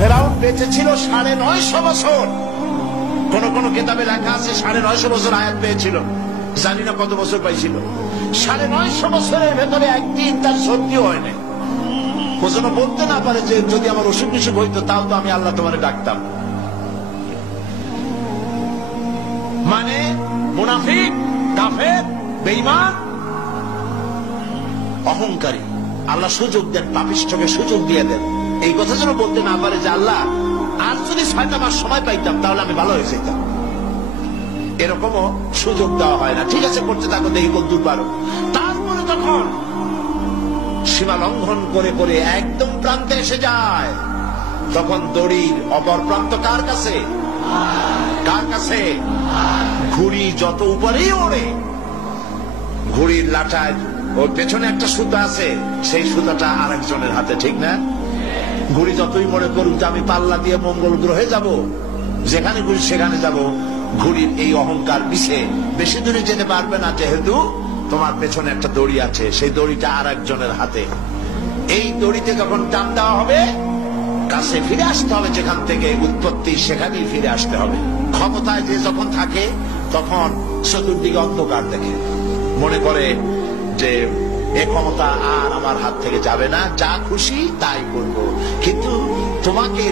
ফেরাউন বেঁচে ছিল ৯৫০ বছর। কোন কোন কিতাবে লেখা আছে ৯৫০ বছর আয়াত পেয়েছিল, জানি না কত বছর পাইছিল। ৯৫০ বছরের ভেতরে একদিন তার সত্যি হয় না। ও যেন বলতে না পারে যে যদি আমার অসুখ বিসুখ হইতো তাও তো আমি আল্লাহ তোমারে ডাকতাম। মানে মুনাফিক, কাফের, বেঈমান, অহংকারী। আল্লাহ সুযোগ দেন, পাপিষ্ঠকে সুযোগ দিয়ে দেন। এই কথা যেন বলতে না পারে যে আল্লাহ আর যদি ৬টা মাস সময় পাইতাম তাহলে আমি ভালো হয়ে যেতাম। এরকমও সুযোগ দেওয়া হয় না। ঠিক আছে, করতে থাকো, দেখি কত দূর পারো। তারপরে তখন সীমা লঙ্ঘন করে করে একদম প্রান্তে এসে যায়, তখন দড়ির অপর প্রান্ত কার কাছে? কার কাছে? ঘুড়ি যত উপরেই ওড়ে, ঘুড়ির লাটায় ওর পেছনে একটা সুতা আছে, সেই সুতাটা আরেকজনের হাতে, ঠিক না? ঘুড়ি যতই মনে করুক যে আমি পাল্লা দিয়ে মঙ্গল গ্রহে যাব, যেখানে ঘুড়ি সেখানে যাব, ঘুড়ির এই অহংকার পিছে বেশি দূরে যেতে পারবে না, যেহেতু তোমার পেছনে একটা দড়ি আছে, সেই দড়িটা আরেকজনের হাতে। এই দড়িতে যখন টান দেওয়া হবে, কাছে ফিরে আসতে হবে, যেখান থেকে উৎপত্তি সেখানেই ফিরে আসতে হবে। ক্ষমতায় যে যখন থাকে তখন চতুর্দিকে অন্ধকার দেখে, মনে করে যে এ ক্ষমতা আর আমার হাত থেকে যাবে না, যা খুশি তাই করব। কিন্তু তোমাকে